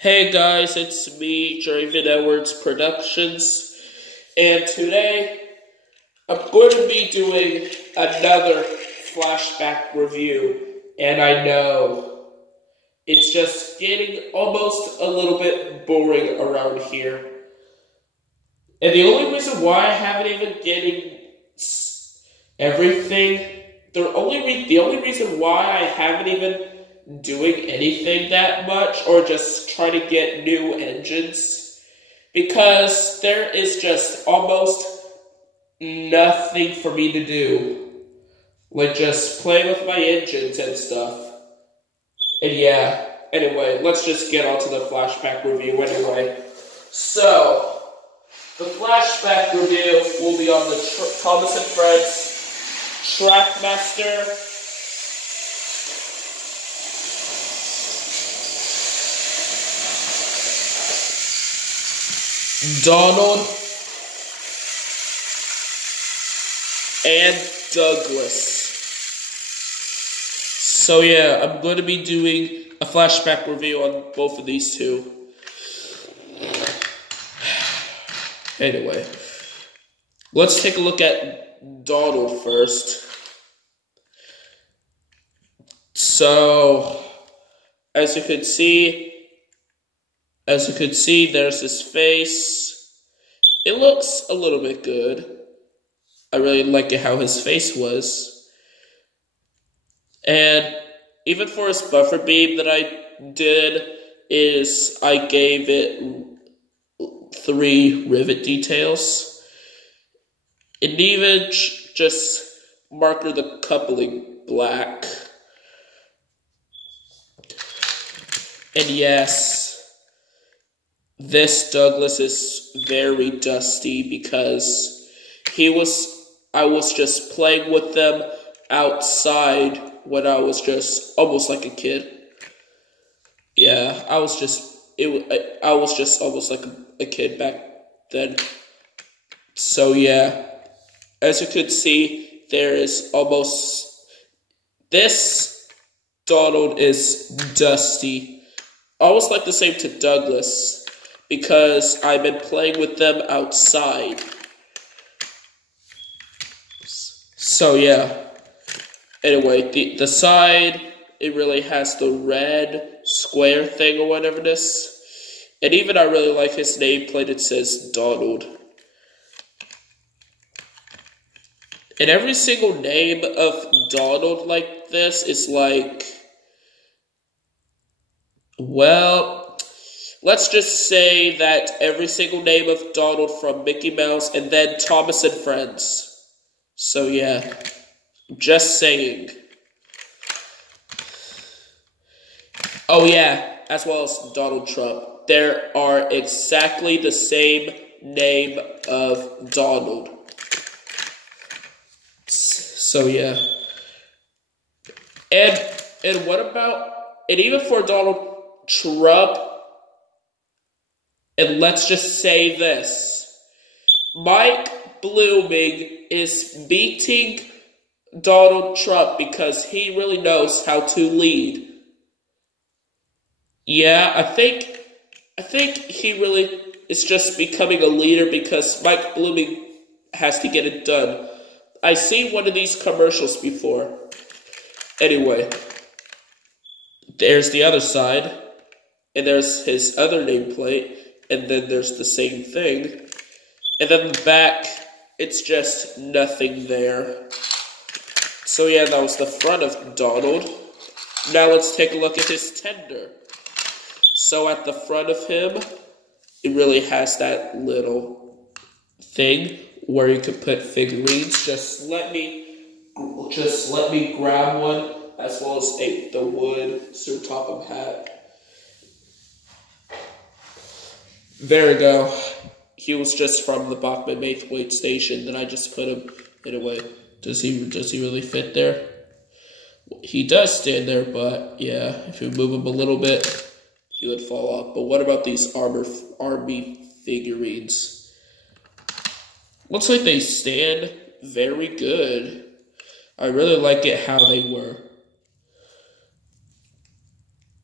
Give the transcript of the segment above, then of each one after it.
Hey guys, it's me, Draven Edwards Productions, and today I'm going to be doing another flashback review, and I know it's just getting almost a little bit boring around here. And the only reason why I haven't even getting everything, the only reason why I haven't even doing anything that much or just trying to get new engines, because there is just almost nothing for me to do, like just playing with my engines and stuff. And yeah, anyway, let's just get on to the flashback review anyway. So, the flashback review will be on the Thomas & Friends Trackmaster Donald and Douglas. So yeah, I'm going to be doing a flashback review on both of these two. Anyway, let's take a look at Donald first. So, as you could see, there's his face. It looks a little bit good. I really like it how his face was. And even for his buffer beam that I did, I gave it 3 rivet details. And even just marker the coupling black. And yes, this Douglas is very dusty because I was just playing with them outside when I was just almost like a kid. Yeah, I was just almost like a kid back then. So yeah, as you could see, this Donald is dusty. Almost like the same to Douglas, because I've been playing with them outside. So yeah. Anyway, the side, it really has the red square thing or whatever it is. And even I really like his nameplate, it says Donald. And every single name of Donald like this is like, well, let's just say that every single name of Donald from Mickey Mouse and then Thomas and Friends. So yeah, just saying. Oh yeah, as well as Donald Trump. There are exactly the same name of Donald. So yeah. And what about, and even for Donald Trump, and let's just say this, Mike Blooming is beating Donald Trump because he really knows how to lead. Yeah, I think he really is just becoming a leader because Mike Blooming has to get it done. I seen one of these commercials before. Anyway, there's the other side, and there's his other nameplate, and then there's the same thing. And then the back, it's just nothing there. So yeah, that was the front of Donald. Now let's take a look at his tender. So at the front of him, it really has that little thing where you could put figurines. Just let me grab one, as well as the wood Sir Topham hat. There we go. He was just from the Bachman Mathwaite station. Then I just put him in a way. Does he really fit there? He does stand there, but yeah, if you move him a little bit, he would fall off. But what about these army figurines? Looks like they stand very good. I really like it how they were.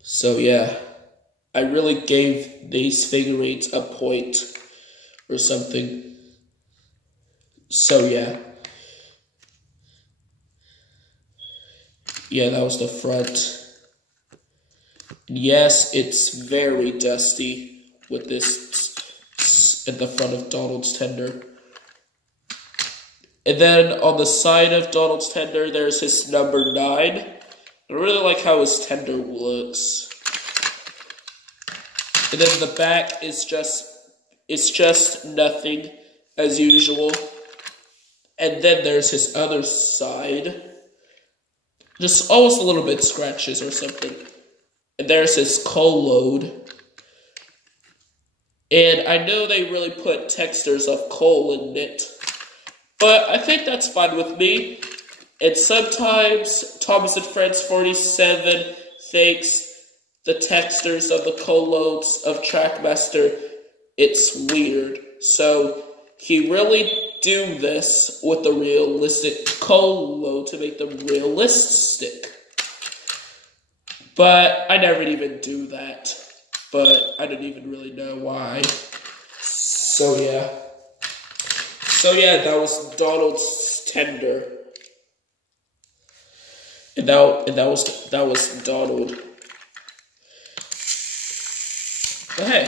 So yeah. I really gave these figurines a point or something. So yeah. Yeah, that was the front. Yes, it's very dusty with this in the front of Donald's tender. And then on the side of Donald's tender, there's his number 9. I really like how his tender looks. And then the back is just nothing as usual. And then there's his other side. Just almost a little bit scratches or something. And there's his coal load. And I know they really put textures of coal in it. But I think that's fine with me. And sometimes Thomas and Friends 47 thinks the textures of the coal loads of Trackmaster, it's weird. So he really do this with the realistic coal load to make them realistic. But I never even do that. But I didn't even really know why. So yeah. So yeah, that was Donald's tender. And that was Donald. But hey,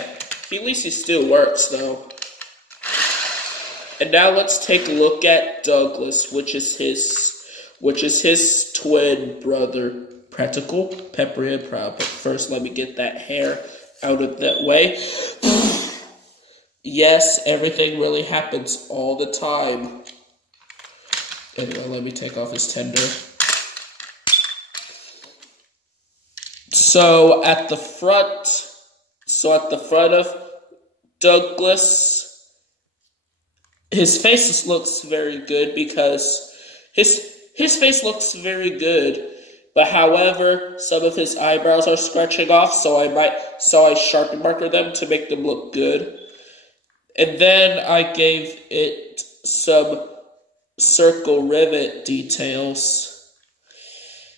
at least he still works though. And now let's take a look at Douglas, which is his twin brother. Practical, peppery, and proud. But first, let me get that hair out of that way. Yes, everything really happens all the time. Anyway, let me take off his tender. So at the front of Douglas, his face looks very good because his face looks very good. But however, some of his eyebrows are scratching off, so I sharpen marker them to make them look good. And then I gave it some circle rivet details.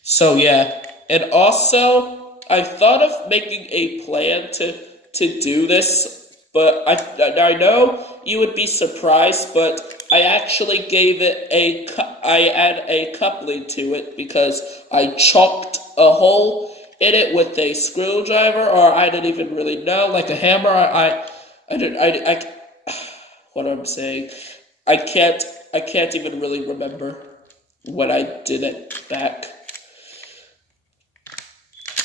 So yeah, and also I thought of making a plan to do this, but I know you would be surprised, but I actually gave it I add a coupling to it because I chalked a hole in it with a screwdriver, or I didn't even really know, like a hammer. What I'm saying, I can't even really remember when I did it back.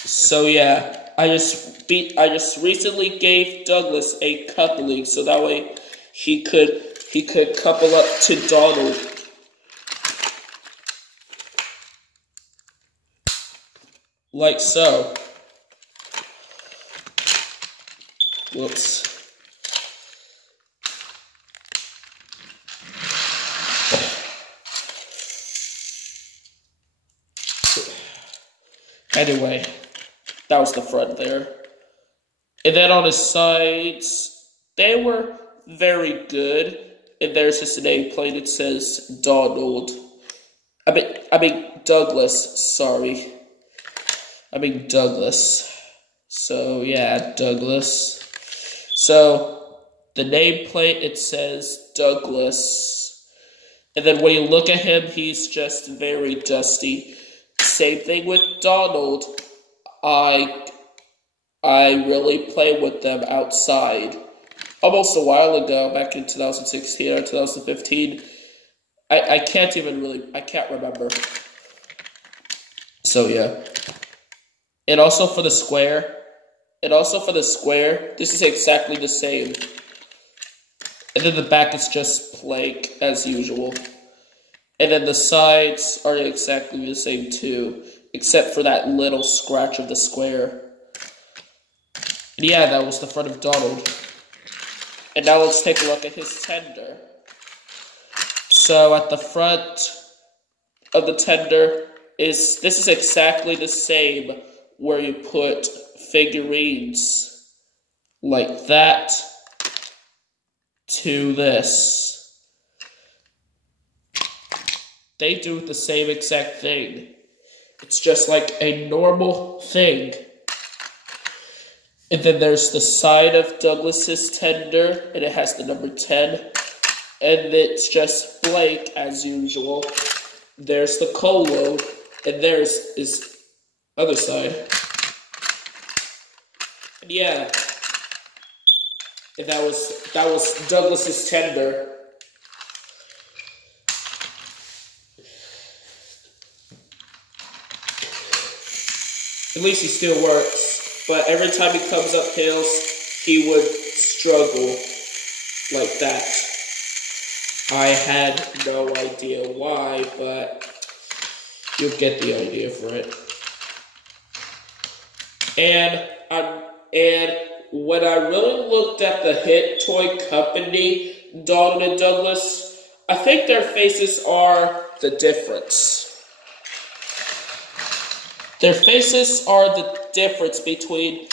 So yeah, I just recently gave Douglas a coupling so that way he could couple up to Donald. Like so. Whoops. Anyway, that was the front there. And then on his sides, they were very good. And there's his nameplate. It says Donald. I mean Douglas, sorry. I mean Douglas. So yeah, Douglas. So the nameplate, it says Douglas. And then when you look at him, he's just very dusty. Same thing with Donald. I really play with them outside. Almost a while ago, back in 2016 or 2015. I can't remember. So yeah. And also for the square, this is exactly the same. And then the back is just blank as usual. And then the sides are exactly the same too, except for that little scratch of the square. And yeah, that was the front of Donald. And now let's take a look at his tender. So at the front of the tender this is exactly the same where you put figurines like that to this. They do the same exact thing. It's just like a normal thing. And then there's the side of Douglas's tender, and it has the number 10. And it's just blank as usual. There's the coal load, and there's his other side. And yeah, and that was Douglas's tender. At least he still works, but every time he comes up hills, he would struggle like that. I had no idea why, but you'll get the idea for it. And when I really looked at the hit toy company, Donald and Douglas, I think their faces are the difference. Their faces are the difference between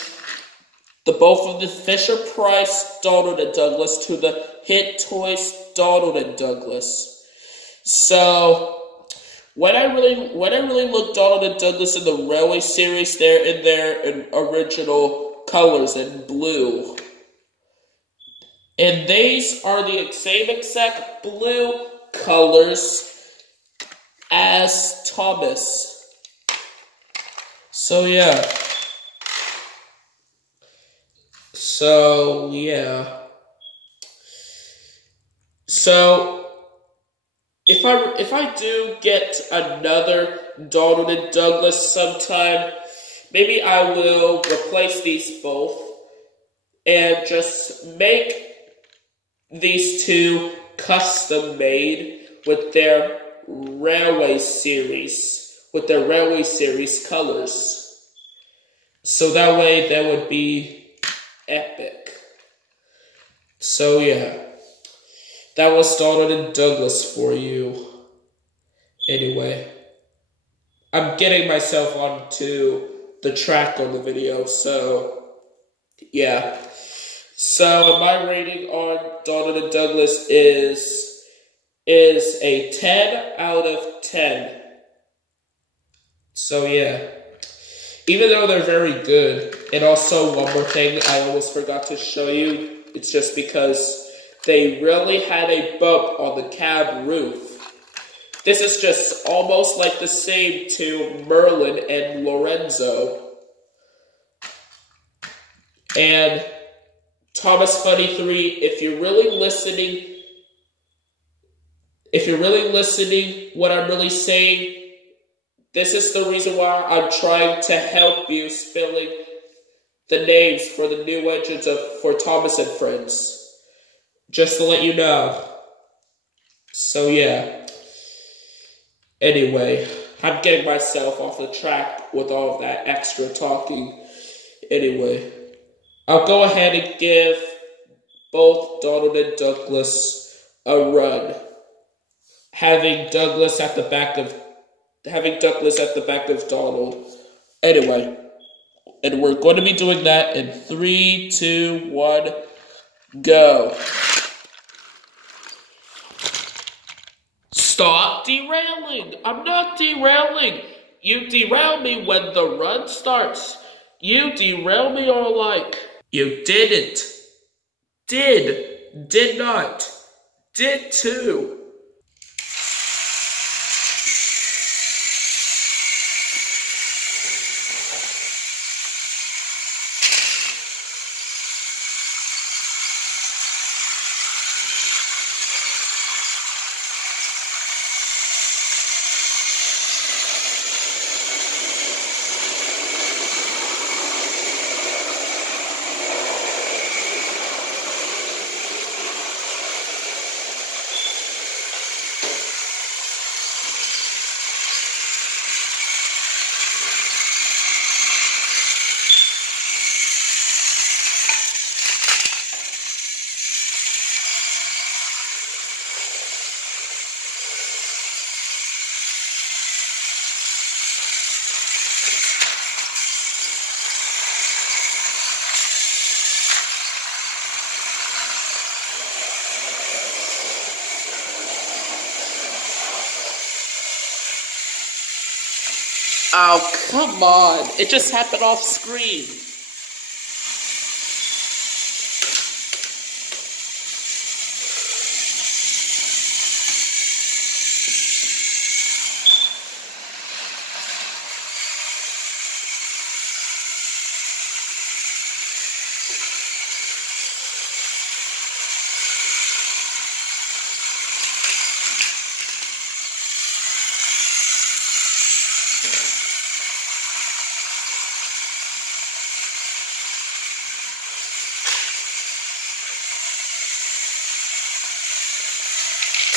the both of the Fisher-Price Donald and Douglas to the Hit Toys Donald and Douglas. So when I really looked Donald and Douglas in the Railway series, they're in their original colors in blue. And these are the same exact blue colors as Thomas. So yeah. So if I do get another Donald and Douglas sometime, maybe I will replace these both and just make these two custom made with their Railway series. With their Railway series colors. So that way that would be epic. So yeah. That was Donald and Douglas for you. Anyway. I'm getting myself onto the track on the video, so yeah. So my rating on Donald and Douglas is a 10 out of 10. So yeah, even though they're very good, and also one more thing I almost forgot to show you, it's just because they really had a bump on the cab roof. This is just almost like the same to Merlin and Lorenzo. And Thomas Funny 3, if you're really listening what I'm really saying, this is the reason why I'm trying to help you spelling the names for the new entrants for Thomas and Friends. Just to let you know. So yeah. Anyway, I'm getting myself off the track with all of that extra talking. Anyway, I'll go ahead and give both Donald and Douglas a run. Having Douglas at the back of Donald. Anyway, and we're going to be doing that in 3, 2, 1, go. Stop derailing! I'm not derailing! You derail me when the run starts. You derail me all alike. You didn't. Did not. Did too. Oh, come on. It just happened off screen.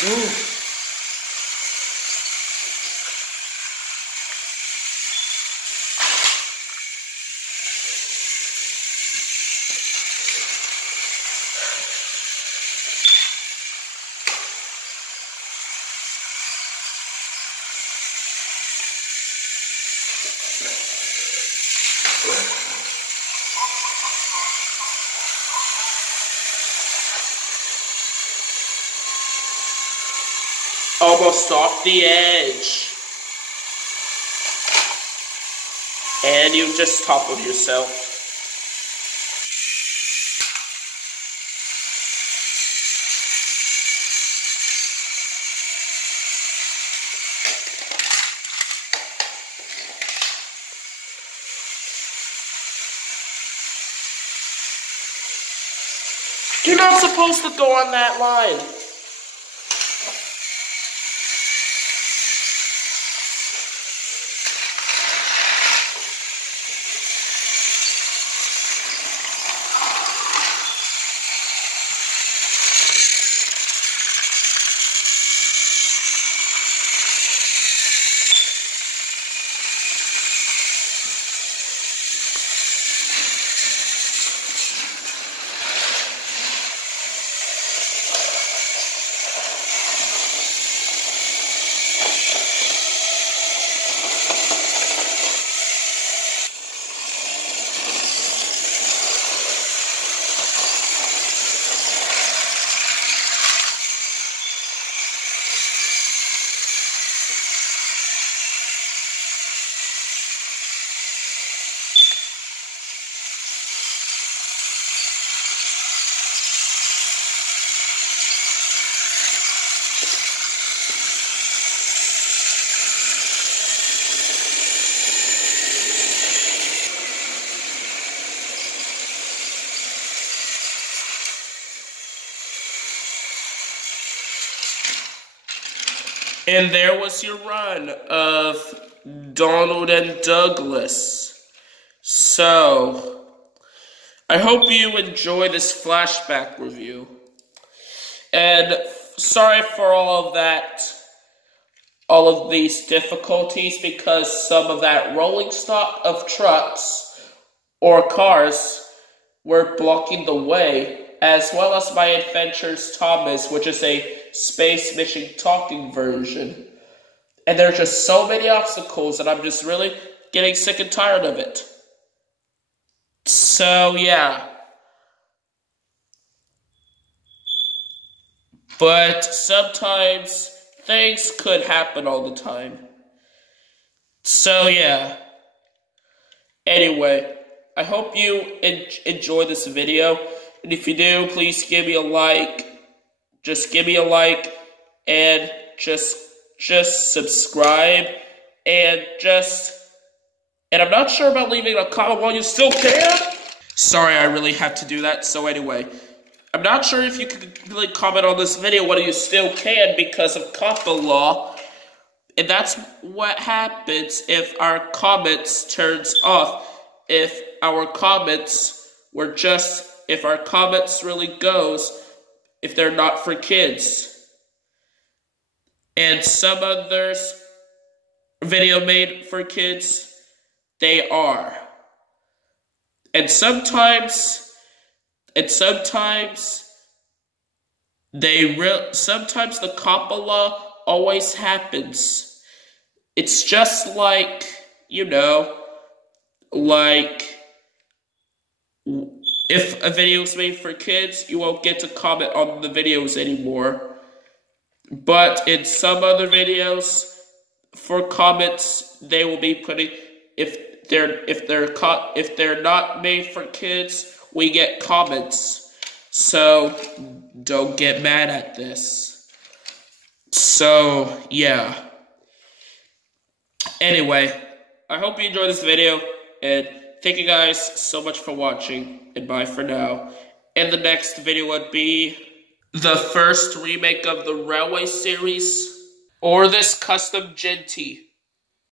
Ooh. Almost off the edge. And you just toppled yourself. You're not supposed to go on that line. And there was your run of Donald and Douglas. So, I hope you enjoy this flashback review. And sorry for all of that, all of these difficulties, because some of that rolling stock of trucks or cars were blocking the way, as well as my Adventures Thomas, which is a space mission talking version. And there are just so many obstacles that I'm just really getting sick and tired of it. So, yeah. But sometimes things could happen all the time. So, yeah. Anyway, I hope you enjoy this video. And if you do, please give me a like. Just give me a like. And just subscribe. And I'm not sure about leaving a comment while you still can. Sorry, I really have to do that. So anyway, I'm not sure if you can really comment on this video while you still can because of COPPA law. And that's what happens if our comments turns off. If our comments really goes, if they're not for kids. And some others video made for kids, they are. And sometimes the COPPA law always happens. It's just like, like if a video is made for kids, you won't get to comment on the videos anymore. But in some other videos, for comments, they will be putting, if they're not made for kids, we get comments. So don't get mad at this. So yeah. Anyway, I hope you enjoyed this video, and thank you guys so much for watching, and bye for now. And the next video would be the first remake of the Railway series, or this custom Genty.